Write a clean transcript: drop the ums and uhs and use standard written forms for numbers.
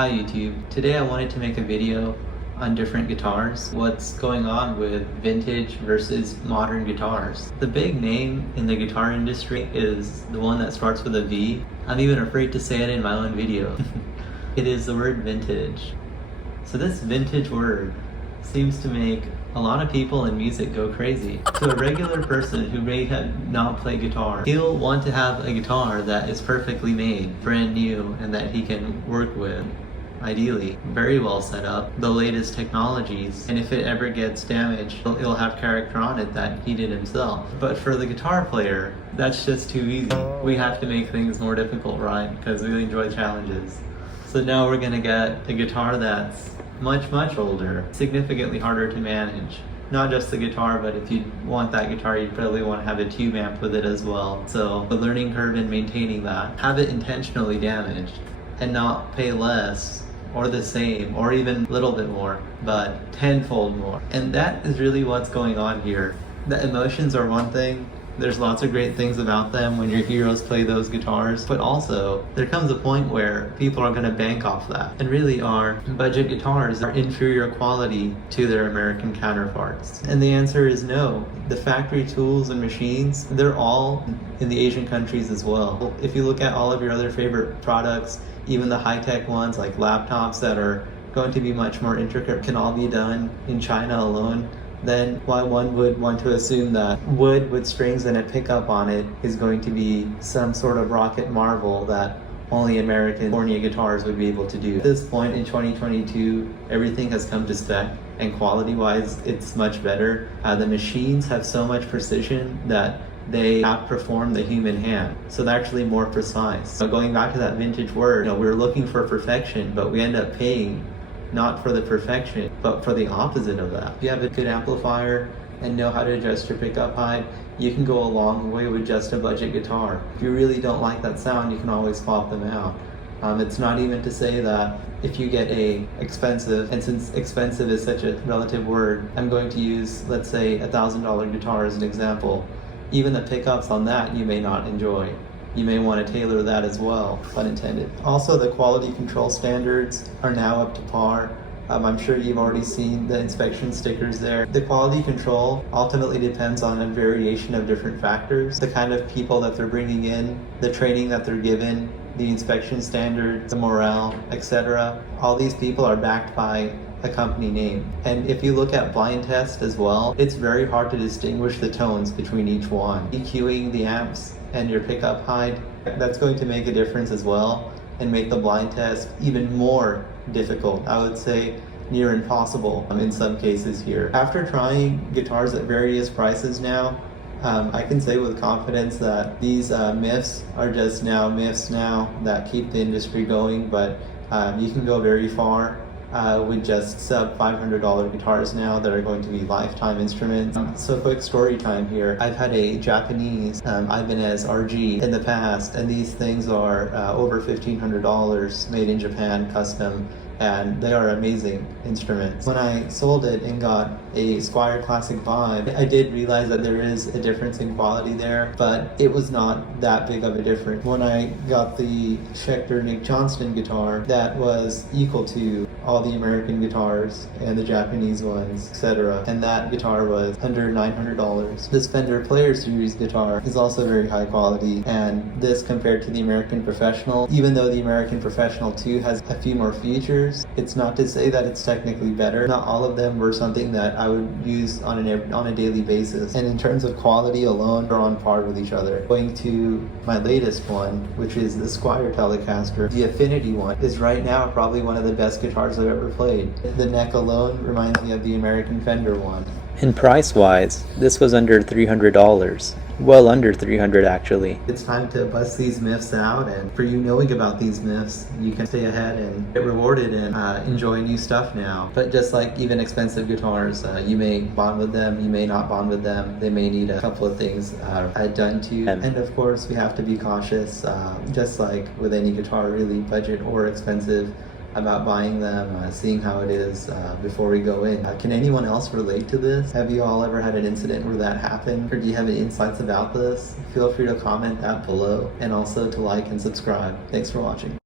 Hi YouTube. Today I wanted to make a video on different guitars. What's going on with vintage versus modern guitars. The big name in the guitar industry is the one that starts with a V. I'm even afraid to say it in my own video. It is the word vintage. So this vintage word seems to make a lot of people in music go crazy. To a regular person who may not play guitar, he'll want to have a guitar that is perfectly made, brand new, and that he can work with. Ideally, very well set up, the latest technologies, and if it ever gets damaged, it'll have character on it that he did himself. But for the guitar player, that's just too easy. We have to make things more difficult, right? Because we enjoy challenges. So now we're gonna get a guitar that's much older, significantly harder to manage. Not just the guitar, but if you want that guitar, you probably want to have a tube amp with it as well. So the learning curve in maintaining that, have it intentionally damaged and not pay less or the same or even a little bit more, but tenfold more. And that is really what's going on here. The emotions are one thing. There's lots of great things about them when your heroes play those guitars, but also there comes a point where people are going to bank off that. And really our budget guitars are inferior quality to their American counterparts. And the answer is no. The factory tools and machines, they're all in the Asian countries as well. If you look at all of your other favorite products, even the high-tech ones like laptops that are going to be much more intricate, can all be done in China alone. Then why one would want to assume that wood with strings and a pickup on it is going to be some sort of rocket marvel that only American corny guitars would be able to do. At this point in 2022, everything has come to spec, and quality-wise, it's much better. The machines have so much precision that they outperform the human hand. So they're actually more precise. So going back to that vintage word, we're looking for perfection, but we end up paying not for the perfection, but for the opposite of that. If you have a good amplifier and know how to adjust your pickup height, you can go a long way with just a budget guitar. If you really don't like that sound, you can always swap them out. It's not even to say that if you get a expensive, and since expensive is such a relative word, I'm going to use, let's say, $1,000 guitar as an example. Even the pickups on that you may not enjoy. You may want to tailor that as well, pun intended. Also, the quality control standards are now up to par. I'm sure you've already seen the inspection stickers there. The quality control ultimately depends on a variation of different factors. The kind of people that they're bringing in, the training that they're given, the inspection standards, the morale, etc. All these people are backed by a company name. And if you look at blind test as well, it's very hard to distinguish the tones between each one. EQing the amps and your pickup height, that's going to make a difference as well and make the blind test even more difficult. I would say near impossible in some cases here. After trying guitars at various prices now, I can say with confidence that these myths are just myths now that keep the industry going, but you can go very far with just sub $500 guitars now that are going to be lifetime instruments. So quick story time here. I've had a Japanese Ibanez RG in the past, and these things are over $1,500 made in Japan, custom, and they are amazing instruments. When I sold it and got a Squier Classic Vibe, I did realize that there is a difference in quality there, but it was not that big of a difference. When I got the Schecter Nick Johnston guitar, that was equal to all the American guitars and the Japanese ones, etc. And that guitar was under $900. This Fender Player Series guitar is also very high quality, and this compared to the American Professional, even though the American Professional 2 has a few more features, it's not to say that it's technically better. Not all of them were something that I would use on a daily basis. And in terms of quality alone, they're on par with each other. Going to my latest one, which is the Squier Telecaster, the Affinity one, is right now probably one of the best guitars I've ever played. The neck alone reminds me of the American Fender one. And price-wise, this was under $300. Well under 300 actually. It's time to bust these myths out, and for you knowing about these myths, you can stay ahead and get rewarded and enjoy new stuff now. But just like even expensive guitars, you may bond with them, you may not bond with them. They may need a couple of things done to. And of course, we have to be cautious, just like with any guitar, really, budget or expensive, about buying them, seeing how it is before we go in. Can anyone else relate to this? Have you all ever had an incident where that happened? Or do you have any insights about this? Feel free to comment that below, and also to like and subscribe. Thanks for watching.